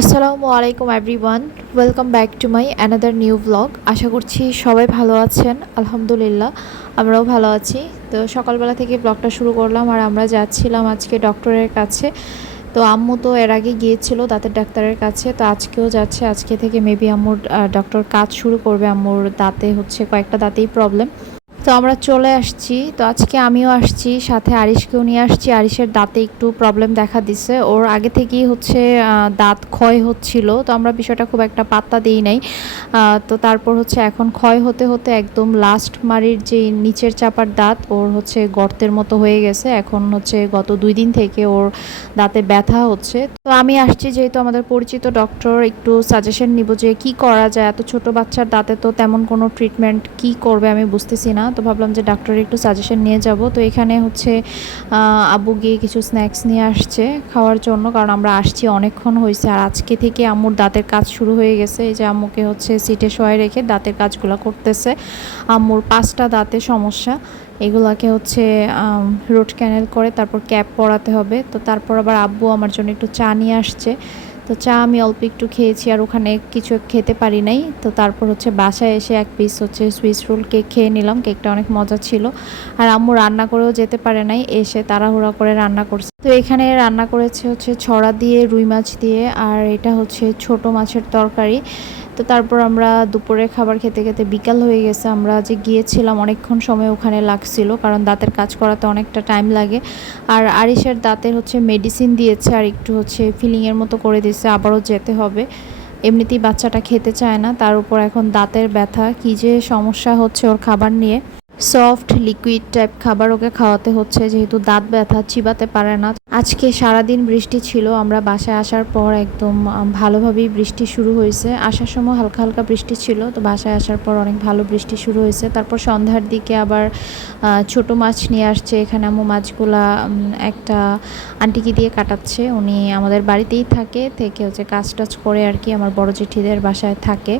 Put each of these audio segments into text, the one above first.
আসসালামু আলাইকুম everyone welcome back to my another new blog আশা করছি সবাই ভালো আছেন, আলহামদুলিল্লাহ। আমরাও ভালো আছি। তো সকালবেলা থেকে ব্লগটা শুরু করলাম আর আমরা যাচ্ছিলাম আজকে ডক্টরের কাছে। তো আম্মু তো এর আগে গিয়েছিল দাঁতের ডাক্তারের কাছে। তো আজকেও যাচ্ছে। আজকে থেকে মেবি আম্মুর ডক্টর কাজ শুরু করবে। আম্মুর দাঁতে হচ্ছে কয়েকটা দাঁতেই প্রবলেম তো আমরা চলে আসছি। তো আজকে আমিও আসছি, সাথে আরিশকেও নিয়ে আসছি। আরিশের দাঁতে একটু প্রবলেম দেখা দিছে। ওর আগে থেকেই হচ্ছে দাঁত ক্ষয় হচ্ছিল। তো আমরা বিষয়টা খুব একটা পাত্তা দিই নাই। তো তারপর হচ্ছে এখন ক্ষয় হতে হতে একদম লাস্ট মারির যে নিচের চাপার দাঁত, ওর হচ্ছে গর্তের মতো হয়ে গেছে। এখন হচ্ছে গত দুই দিন থেকে ওর দাঁতে ব্যথা হচ্ছে। তো আমি আসছি যেহেতু আমাদের পরিচিত ডক্টর একটু সাজেশন নিব যে কি করা যায়? এত ছোট বাচ্চার দাঁতে তো তেমন কোনো ট্রিটমেন্ট কি করবে আমি বুঝতেছি না। তো ভাবলাম যে ডাক্তারের একটু সাজেশন নিয়ে যাব। তো এখানে হচ্ছে আব্বু গিয়ে কিছু স্ন্যাক্স নিয়ে আসছে খাওয়ার জন্য। কারণ আমরা আসছি অনেকক্ষণ হয়েছে আর আজকে থেকে আম্মুর দাঁতের কাজ শুরু হয়ে গেছে। এই যে আম্মুকে হচ্ছে সিটে শোয়াই রেখে দাঁতের কাজগুলো করতেছে। আম্মুর পাঁচটা দাঁতে সমস্যা। এগুলাকে হচ্ছে রোড ক্যানেল করে তারপর ক্যাপ পরাতে হবে। তো তারপর আবার আব্বু আমার জন্য একটু চা নিয়ে আসছে। তো চা আমি অল্প একটু খেয়েছি আর ওখানে কিছু খেতে পারি নাই। তো তারপর হচ্ছে বাসায় এসে এক পিস হচ্ছে সুইস রোল কেক খেয়ে নিলাম। কেকটা অনেক মজা ছিল। আর আম্মু রান্না করেও যেতে পারে নাই। এসে তাড়াহুড়া করে রান্না করছে। তো এখানে রান্না করেছে হচ্ছে ছড়া দিয়ে, রুই মাছ দিয়ে। আর এটা হচ্ছে ছোট মাছের তরকারি। তো তারপর আমরা দুপুরে খাবার খেতে খেতে বিকাল হয়ে গেছে। আমরা যে গিয়েছিলাম অনেকক্ষণ সময় ওখানে লাগছিল, কারণ দাঁতের কাজ করাতে অনেকটা টাইম লাগে। আর আরিসের দাঁতের হচ্ছে মেডিসিন দিয়েছে আর একটু হচ্ছে ফিলিংয়ের মতো করে দিয়েছে, আবারও যেতে হবে। এমনিতেই বাচ্চাটা খেতে চায় না, তার উপর এখন দাঁতের ব্যথা, কী যে সমস্যা হচ্ছে ওর খাবার নিয়ে। সফট, লিকুইড টাইপ খাবার ওকে খাওয়াতে হচ্ছে, যেহেতু দাঁত ব্যথা চিবাতে পারে না। আজকে সারাদিন বৃষ্টি ছিল, আমরা বাসায় আসার পর একদম ভালোভাবেই বৃষ্টি শুরু হয়েছে। আসার সময় হালকা হালকা বৃষ্টি ছিল, তো বাসায় আসার পর অনেক ভালো বৃষ্টি শুরু হয়েছে। তারপর সন্ধ্যার দিকে আবার ছোট মাছ নিয়ে আসছে, এখানে আমু মাছগুলা একটা আন্টিকে দিয়ে কাটাচ্ছে। উনি আমাদের বাড়িতেই থাকে, থেকে হচ্ছে কাজ টাজ করে আর কি, আমার বড় জেঠিদের বাসায় থাকে।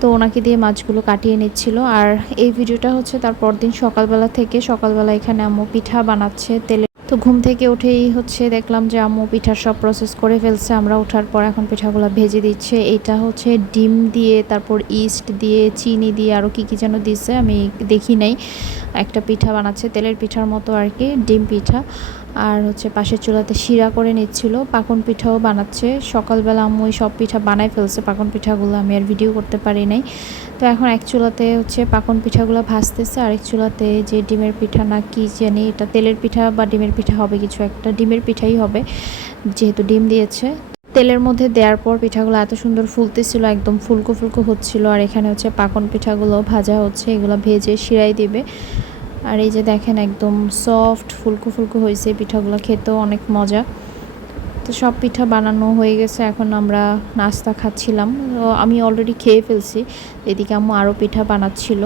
তো ওনাকে দিয়ে মাছগুলো কাটিয়ে নিচ্ছিল। আর এই ভিডিওটা হচ্ছে তার পরদিন সকালবেলা থেকে। সকালবেলা এখানে আম্মু পিঠা বানাচ্ছে তেলে। তো ঘুম থেকে উঠেই হচ্ছে দেখলাম যে আম্মু পিঠার সব প্রসেস করে ফেলছে। আমরা ওঠার পর এখন পিঠাগুলো ভেজে দিচ্ছে। এটা হচ্ছে ডিম দিয়ে, তারপর ইস্ট দিয়ে, চিনি দিয়ে আরও কী কী যেন দিচ্ছে আমি দেখি নাই। একটা পিঠা বানাচ্ছে, তেলের পিঠার মতো আর কি, ডিম পিঠা। আর হচ্ছে পাশের চুলাতে শিরা করে নিচ্ছিল, পাকন পিঠাও বানাচ্ছে। সকালবেলা আম্মু সব পিঠা বানাই ফেলছে, পাকন পিঠাগুলো আমি আর ভিডিও করতে পারি নাই। তো এখন এক চুলাতে হচ্ছে পাকন পিঠাগুলো ভাজতেছে, আরেক চুলাতে যে ডিমের পিঠা না কি জানি, এটা তেলের পিঠা বা ডিমের পিঠা হবে কিছু একটা, ডিমের পিঠাই হবে, যেহেতু ডিম দিয়েছে। তেলের মধ্যে দেওয়ার পর পিঠাগুলো এত সুন্দর ফুলতেছিল, একদম ফুলকো ফুলকো হচ্ছিল, আর এখানে হচ্ছে পাকন পিঠাগুলো ভাজা হচ্ছে, এগুলো ভেজে শিরাই দিবে। আর এই যে দেখেন একদম সফট ফুলকো ফুলকো হয়েছে, পিঠাগুলো খেতেও অনেক মজা। তো সব পিঠা বানানো হয়ে গেছে, এখন আমরা নাস্তা খাচ্ছিলাম। তো আমি অলরেডি খেয়ে ফেলছি, এদিকে আম্মু আরও পিঠা বানাচ্ছিল।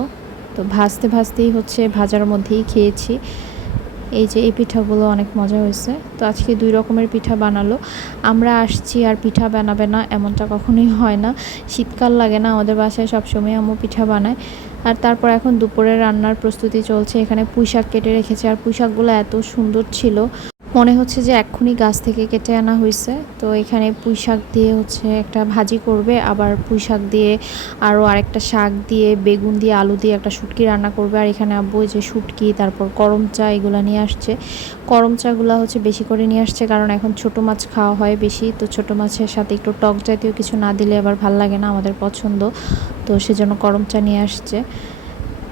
তো ভাজতে ভাজতেই হচ্ছে, ভাজার মধ্যেই খেয়েছি। এই যে এই পিঠাগুলো অনেক মজা হয়েছে। তো আজকে দুই রকমের পিঠা বানালো। আমরা আসছি আর পিঠা বানাবে না, এমনটা কখনোই হয় না। শীতকাল লাগে না, আমাদের বাসায় সবসময় আম্মু পিঠা বানাই আর তারপর এখন দুপুরে রান্নার প্রস্তুতি চলছে, এখানে পুঁই শাক কেটে রেখেছে। আর পুঁই শাকগুলো এত সুন্দর ছিল। মনে হচ্ছে যে এক্ষুনি গাছ থেকে কেটে আনা হয়েছে। তো এখানে পুঁই শাক দিয়ে হচ্ছে একটা ভাজি করবে, আবার পুঁই শাক দিয়ে আরও আরেকটা শাক দিয়ে, বেগুন দিয়ে, আলু দিয়ে একটা শুটকি রান্না করবে। আর এখানে আব্বু যে শুটকি, তারপর করম চা এগুলো নিয়ে আসছে। করম চাগুলো হচ্ছে বেশি করে নিয়ে আসছে কারণ এখন ছোট মাছ খাওয়া হয় বেশি। তো ছোট মাছের সাথে একটু টক জাতীয় কিছু না দিলে আবার ভালো লাগে না আমাদের পছন্দ। তো সেজন্য করম চা নিয়ে আসছে।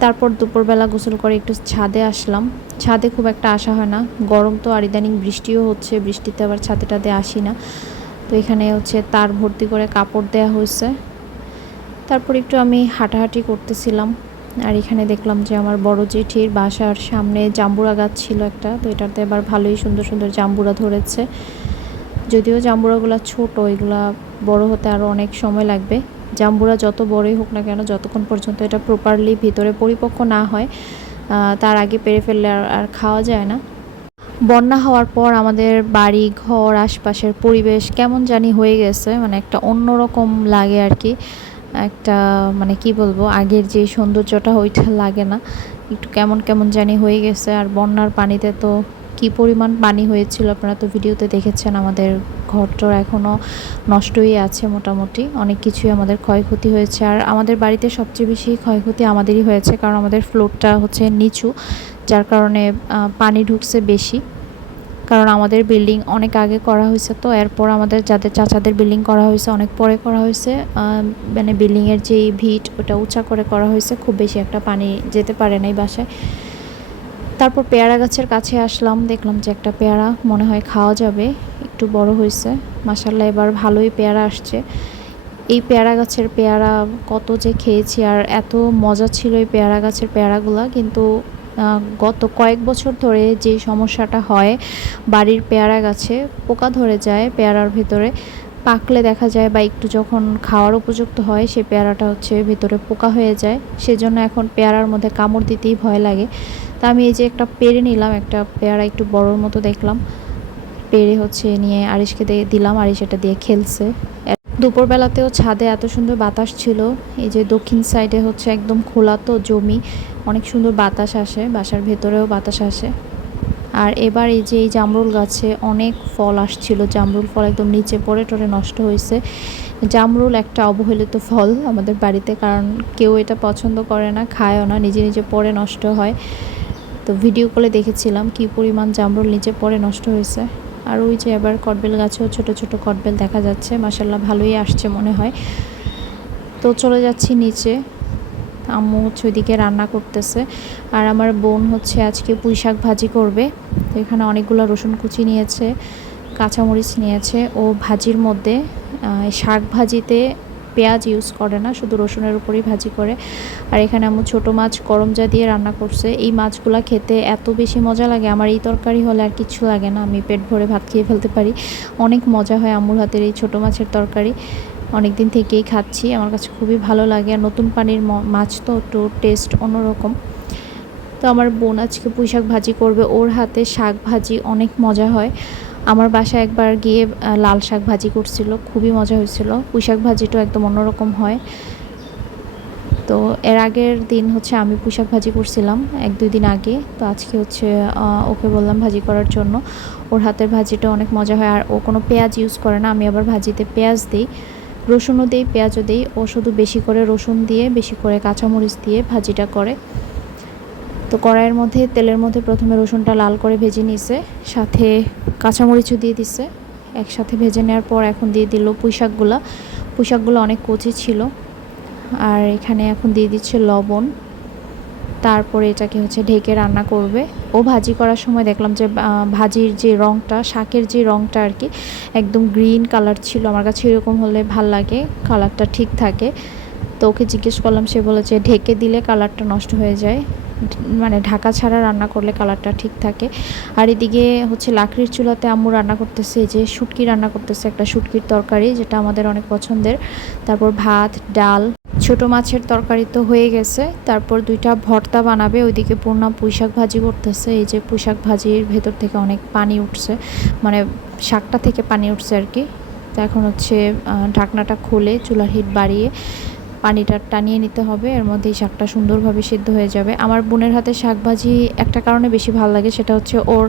তারপর দুপুরবেলা গোসল করে একটু ছাদে আসলাম। ছাদে খুব একটা আসা হয় না। গরম তো আর ইদানিং বৃষ্টিও হচ্ছে, বৃষ্টিতে আবার ছাদে টাদে আসি না। তো এখানে হচ্ছে তার ভর্তি করে কাপড় দেয়া হয়েছে। তারপর একটু আমি হাঁটাহাঁটি করতেছিলাম। আর এখানে দেখলাম যে আমার বড় জেঠির বাসার সামনে জাম্বুরা গাছ ছিল একটা, তো এটাতে এবার ভালোই সুন্দর সুন্দর জাম্বুরা ধরেছে। যদিও জাম্বুরাগুলো ছোট, এগুলা বড় হতে আরও অনেক সময় লাগবে। জাম্বুরা যত বড়ই হোক না কেন, যতক্ষণ পর্যন্ত এটা প্রপারলি ভিতরে পরিপক্ক না হয় তার আগে পেরে ফেললে আর খাওয়া যায় না। বন্যা হওয়ার পর আমাদের বাড়ি, ঘর, আশপাশের পরিবেশ কেমন জানি হয়ে গেছে মানে একটা অন্যরকম লাগে আর কি। একটা মানে কি বলব, আগের যে সৌন্দর্যটা ওইটা লাগে না। একটু কেমন কেমন জানি হয়ে গেছে, আর বন্যার পানিতে তো কি পরিমাণ পানি হয়েছিল আপনারা তো ভিডিওতে দেখেছেন, আমাদের ঘরটর এখনও নষ্টই আছে মোটামুটি, অনেক কিছুই আমাদের ক্ষয়ক্ষতি হয়েছে। আর আমাদের বাড়িতে সবচেয়ে বেশি ক্ষয়ক্ষতি আমাদেরই হয়েছে, কারণ আমাদের ফ্লোরটা হচ্ছে নিচু, যার কারণে পানি ঢুকছে বেশি। কারণ আমাদের বিল্ডিং অনেক আগে করা হয়েছে তো, এরপর আমাদের যাদের চাচাদের বিল্ডিং করা হয়েছে অনেক পরে করা হয়েছে। মানে বিল্ডিংয়ের যেই ভিট, ওটা উঁচা করে করা হয়েছে, খুব বেশি একটা পানি যেতে পারে নাই বাসায়। তারপর পেয়ারা গাছের কাছে আসলাম, দেখলাম যে একটা পেয়ারা মনে হয় খাওয়া যাবে, একটু বড় হয়েছে। মাসাল্লাহ এবার ভালোই পেয়ারা আসছে। এই পেয়ারা গাছের পেয়ারা কত যে খেয়েছি, আর এত মজা ছিল এই পেয়ারা গাছের পেয়ারাগুলো, কিন্তু গত কয়েক বছর ধরে যে সমস্যাটা হয়, বাড়ির পেয়ারা গাছে পোকা ধরে যায় পেয়ারার ভেতরে, পাকলে দেখা যায় বা একটু যখন খাওয়ার উপযুক্ত হয়, সে পেয়ারাটা হচ্ছে ভেতরে পোকা হয়ে যায়। সেজন্য এখন পেয়ারার মধ্যে কামড় দিতেই ভয় লাগে। তা আমি এই যে একটা পেরে নিলাম, একটা পেয়ারা একটু বড়োর মতো দেখলাম। পেরে হচ্ছে নিয়ে আরিশকে দিলাম, আরিশ এটা দিয়ে খেলছে। দুপুরবেলাতেও ছাদে এত সুন্দর বাতাস ছিল, এই যে দক্ষিণ সাইডে হচ্ছে একদম খোলা তো জমি, অনেক সুন্দর বাতাস আসে, বাসার ভেতরেও বাতাস আসে। আর এবার এই যে এই জামরুল গাছে অনেক ফল আসছিল, জামরুল ফল একদম নিচে পড়ে টরে নষ্ট হয়েছে। জামরুল একটা অবহেলিত ফল আমাদের বাড়িতে, কারণ কেউ এটা পছন্দ করে না, খায়ও না, নিজে নিজে পড়ে নষ্ট হয়। তো ভিডিও কলে দেখেছিলাম কি পরিমাণ জামরুল নিচে পড়ে, নষ্ট হয়েছে। আর ওই যে এবার কটবেল গাছেও ছোট ছোট কটবেল দেখা যাচ্ছে। মাসাল্লাহ ভালোই আসছে মনে হয়। তো চলে যাচ্ছি নিচে। আম্মু হচ্ছে ওইদিকে রান্না করতেছে। আর আমার বোন হচ্ছে আজকে পুঁই শাক ভাজি করবে। তো এখানে অনেকগুলো রসুন কুচি নিয়েছে, কাঁচামরিচ নিয়েছে। ও ভাজির মধ্যে শাক ভাজিতে পেঁয়াজ ইউজ করে না, শুধু রসুনের উপরেই ভাজি করে। আর এখানে আমার ছোটো মাছ করমজা দিয়ে রান্না করছে। এই মাছগুলো খেতে এত বেশি মজা লাগে, আমার এই তরকারি হলে আর কিছু লাগে না, আমি পেট ভরে ভাত খেয়ে ফেলতে পারি। অনেক মজা হয় আম্মুর হাতের এই ছোটো মাছের তরকারি। অনেক দিন থেকেই খাচ্ছি, আমার কাছে খুবই ভালো লাগে। আর নতুন পানির মাছ তো একটু টেস্ট অন্যরকম। তো আমার বোন আজকে পুঁইশাক ভাজি করবে, ওর হাতে শাক ভাজি অনেক মজা হয়। আমার বাসায় একবার গিয়ে লাল শাক ভাজি করছিল, খুবই মজা হয়েছিল। পুঁইশাক ভাজিটাও একদম অন্যরকম হয়। তো এর আগের দিন হচ্ছে আমি পুঁইশাক ভাজি করছিলাম এক দুই দিন আগে। তো আজকে হচ্ছে ওকে বললাম ভাজি করার জন্য। ওর হাতের ভাজিটা অনেক মজা হয়। আর ও কোনো পেঁয়াজ ইউজ করে না। আমি আবার ভাজিতে পেঁয়াজ দিই। রসুনও দিই, পেঁয়াজও দিই। ও শুধু বেশি করে রসুন দিয়ে, বেশি করে কাঁচামরিচ দিয়ে ভাজিটা করে। তো কড়াইয়ের মধ্যে, তেলের মধ্যে প্রথমে রসুনটা লাল করে ভেজে নিয়েছে সাথে কাঁচামরিচও দিয়ে দিছে। একসাথে ভেজে নেওয়ার পর এখন দিয়ে দিল পুঁইশাকগুলো। পুঁইশাকগুলো অনেক কচি ছিল। আর এখানে এখন দিয়ে দিচ্ছে লবণ। তারপরে এটাকে হচ্ছে ঢেকে রান্না করবে। ও ভাজি করার সময় দেখলাম যে ভাজির যে রঙটা শাকের যে রঙটা আর কি, একদম গ্রিন কালার ছিল। আমার কাছে এরকম হলে ভালো লাগে, কালারটা ঠিক থাকে। তো ওকে জিজ্ঞেস করলাম, সে বলেছে ঢেকে দিলে কালারটা নষ্ট হয়ে যায়। মানে ঢাকা ছাড়া রান্না করলে কালারটা ঠিক থাকে। আর এদিকে হচ্ছে লাকড়ির চুলাতে আম্মু রান্না করতেছে যে শুটকি রান্না করতেছে, একটা শুটকির তরকারি যেটা আমাদের অনেক পছন্দের। তারপর ভাত, ডাল, ছোট মাছের তরকারি তো হয়ে গেছে। তারপর দুইটা ভর্তা বানাবে, ওইদিকে পূর্ণা পুঁইশাক ভাজি করতেছে। এই যে পুঁইশাক ভাজির ভেতর থেকে অনেক পানি উঠছে মানে শাকটা থেকে পানি উঠছে আর কি। তো এখন হচ্ছে ঢাকনাটা খুলে চুলার হিট বাড়িয়ে পানিটা টানিয়ে নিতে হবে, এর মধ্যে এই শাকটা সুন্দরভাবে সিদ্ধ হয়ে যাবে। আমার বোনের হাতে শাক ভাজি একটা কারণে বেশি ভালো লাগে, সেটা হচ্ছে ওর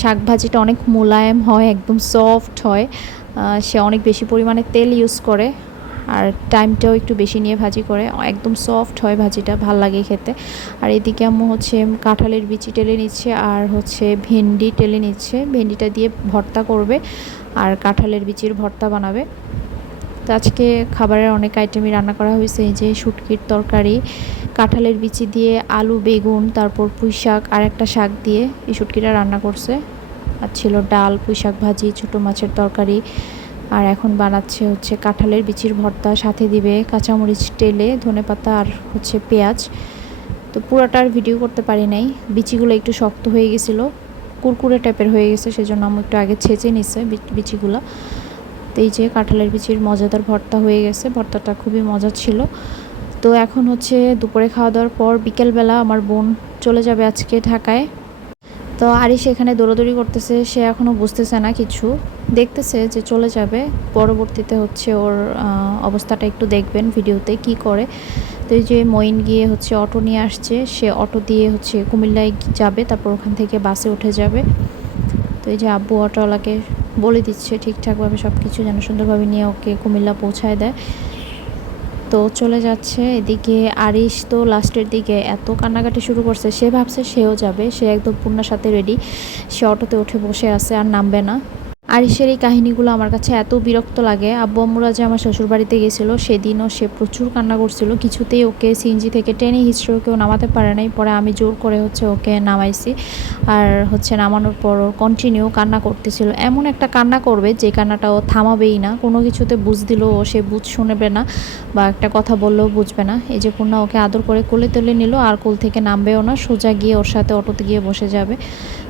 শাক ভাজিটা অনেক মোলায়েম হয়, একদম সফট হয়। সে অনেক বেশি পরিমাণে তেল ইউজ করে আর টাইমটাও একটু বেশি নিয়ে ভাজি করে। একদম সফট হয় ভাজিটা, ভালো লাগে খেতে। আর এদিকে আম্মু হচ্ছে কাঁঠালের বিচি টেলে নিচ্ছে আর হচ্ছে ভেন্ডি টেলে নিচ্ছে। ভেন্ডিটা দিয়ে ভর্তা করবে আর কাঁঠালের বিচির ভর্তা বানাবে। তো আজকে খাবারের অনেক আইটেমই রান্না করা হয়েছে। এই যে শুটকির তরকারি, কাঁঠালের বিচি দিয়ে আলু, বেগুন, তারপর পুঁই শাক আর একটা শাক দিয়ে এই শুটকিটা রান্না করছে। আর ছিল ডাল, পুঁই শাক ভাজি, ছোটো মাছের তরকারি আর এখন বানাচ্ছে হচ্ছে কাঁঠালের বিচির ভর্তা। সাথে দিবে কাঁচামরিচ টেলে ধনে পাতা আর হচ্ছে পেঁয়াজ। তো পুরোটা আর ভিডিও করতে পারি নাই। বিচিগুলো একটু শক্ত হয়ে গেছিল, কুরকুরে টাইপের হয়ে গেছে, সেজন্য আমি একটু আগে ছেঁচে নিছে বিচিগুলো। তো এই যে কাঁঠালের বিচির মজাদার ভর্তা হয়ে গেছে, ভর্তাটা খুবই মজা ছিল। তো এখন হচ্ছে দুপুরে খাওয়া দাওয়ার পর বিকেলবেলা আমার বোন চলে যাবে আজকে ঢাকায়। তো আরিস এখানে দৌড়াদৌড়ি করতেছে, সে এখনও বুঝতেছে না কিছু। দেখতেছে যে চলে যাবে, পরবর্তীতে হচ্ছে ওর অবস্থাটা একটু দেখবেন ভিডিওতে কি করে। তো এই যে মইন গিয়ে হচ্ছে অটো নিয়ে আসছে, সে অটো দিয়ে হচ্ছে কুমিল্লায় যাবে, তারপর ওখান থেকে বাসে উঠে যাবে। তো এই যে আব্বু অটোওয়ালাকে বলে দিচ্ছে ঠিকঠাকভাবে সব কিছু যেন সুন্দরভাবে নিয়ে ওকে কুমিল্লা পৌঁছায় দেয়। তো চলে যাচ্ছে এদিকে আরিশ তো লাস্টের দিকে এত কান্নাকাটি শুরু করছে, সে ভাবছে সেও যাবে, সে একদম পূর্ণার সাথে রেডি সে অটোতে উঠে বসে আছে আর নামবে না। আরিশের এই কাহিনীগুলো আমার কাছে এত বিরক্ত লাগে। আব্বু আম্মুরা যে আমার শ্বশুর বাড়িতে গেছিল, সেদিনও সে প্রচুর কান্না করছিল। কিছুতেই ওকে সিএনজি থেকে টেনে হিস্ট্রি কেউ নামাতে পারে নাই। পরে আমি জোর করে হচ্ছে ওকে নামাইছি। আর হচ্ছে নামানোর পর কন্টিনিউ কান্না করতেছিল। এমন একটা কান্না করবে যে কান্নাটা ও থামাবেই না। কোনো কিছুতে বুঝ দিলেও ও সে বুঝ শুনবে না বা একটা কথা বললেও বুঝবে না। এই যে পূর্ণা ওকে আদর করে কোলে তুলে নিল, আর কোল থেকে নামবেও না। সোজা গিয়ে ওর সাথে অটোতে গিয়ে বসে যাবে।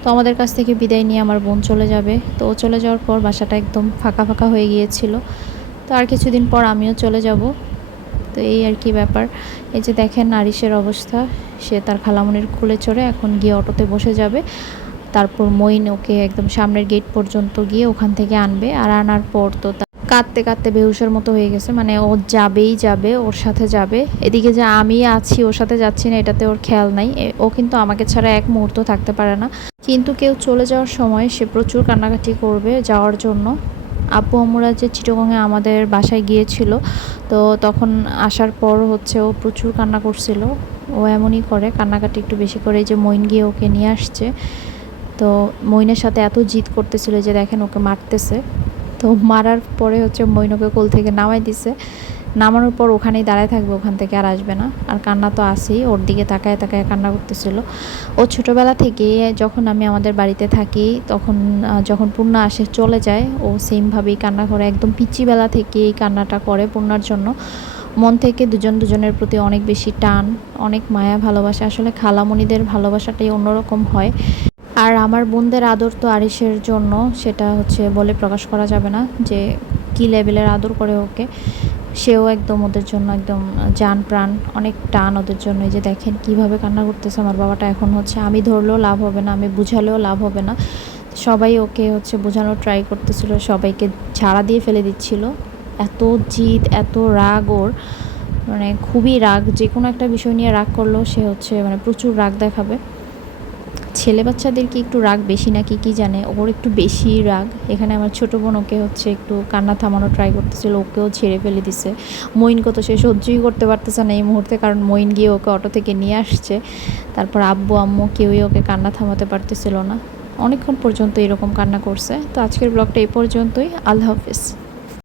তো আমাদের কাছ থেকে বিদায় নিয়ে আমার বোন চলে যাবে। তো ও চলে যাওয়ার পর বাসাটা একদম ফাঁকা ফাঁকা হয়ে গিয়েছিল। তো আর কিছুদিন পর আমিও চলে যাব। তো এই আর কি ব্যাপার। এই যে দেখেন নারিশের অবস্থা। সে তার খালামনির খুলে চড়ে এখন গিয়ে অটোতে বসে যাবে। তারপর মইন ওকে একদম সামনের গেট পর্যন্ত গিয়ে ওখান থেকে আনবে। আর আনার পর তো কাঁদতে কাঁদতে বেহুশের মতো হয়ে গেছে। মানে ও যাবেই যাবে, ওর সাথে যাবে। এদিকে যে আমি আছি, ওর সাথে যাচ্ছি না, এটাতে ওর খেয়াল নাই। ও কিন্তু আমাকে ছাড়া এক মুহূর্ত থাকতে পারে না। কিন্তু কেউ চলে যাওয়ার সময় সে প্রচুর কান্নাকাটি করবে যাওয়ার জন্য। আপু আম্মুরা যে চিটগঙ্গে আমাদের বাসায় গিয়েছিল, তো তখন আসার পর হচ্ছে ও প্রচুর কান্না করছিল। ও এমনই করে, কান্নাকাটি একটু বেশি করে। যে মইন গিয়ে ওকে নিয়ে আসছে, তো মইনের সাথে এত জিদ করতেছিল যে দেখেন ওকে মারতেছে। তো মারার পরে হচ্ছে মইন ওকে কোল থেকে নামাই দিছে। নামানোর পর ওখানেই দাঁড়ায় থাকবে, ওখান থেকে আর আসবে না। আর কান্না তো আসেই ওর দিকে তাকায় তাকায় কান্না করতেছিল। ও ছোটোবেলা থেকে যখন আমি আমাদের বাড়িতে থাকি, তখন যখন পূর্ণা আসে, চলে যায়, ও সেমভাবেই কান্না করে। একদম পিচিবেলা থেকে এই কান্নাটা করে পূর্ণার জন্য। মন থেকে দুজন দুজনের প্রতি অনেক বেশি টান, অনেক মায়া ভালোবাসা। আসলে খালামণিদের ভালোবাসাটাই অন্যরকম হয়। আর আমার বোনদের আদর তো আরিসের জন্য, সেটা হচ্ছে বলে প্রকাশ করা যাবে না যে কী লেভেলের আদর করে ওকে। সেও একদম ওদের জন্য একদম জান প্রাণ, অনেক টান ওদের জন্য। যে দেখেন কীভাবে কান্না করতেছে আমার বাবাটা। এখন হচ্ছে আমি ধরলেও লাভ হবে না, আমি বুঝালেও লাভ হবে না। সবাই ওকে হচ্ছে বোঝানোর ট্রাই করতেছিল, সবাইকে ছাড়া দিয়ে ফেলে দিচ্ছিল। এত জিদ, এত রাগ ওর। মানে খুবই রাগ, যে কোনো একটা বিষয় নিয়ে রাগ করলেও সে হচ্ছে মানে প্রচুর রাগ দেখাবে। ছেলে বাচ্চাদের কি একটু রাগ বেশি নাকি কি জানে? ওর একটু বেশি রাগ। এখানে আমার ছোটো বোন ওকে হচ্ছে একটু কান্না থামানো ট্রাই করতেছিল, ওকেও ছেড়ে ফেলে দিছে। মইনকে তো সে সহ্যই করতে পারতেছে না এই মুহূর্তে, কারণ মইন গিয়ে ওকে অটো থেকে নিয়ে আসছে। তারপর আব্বু, আম্মু কেউই ওকে কান্না থামাতে পারতেছিল না। অনেকক্ষণ পর্যন্ত এরকম কান্না করছে। তো আজকের ব্লগটা এই পর্যন্তই। আল্লাহ হাফিজ।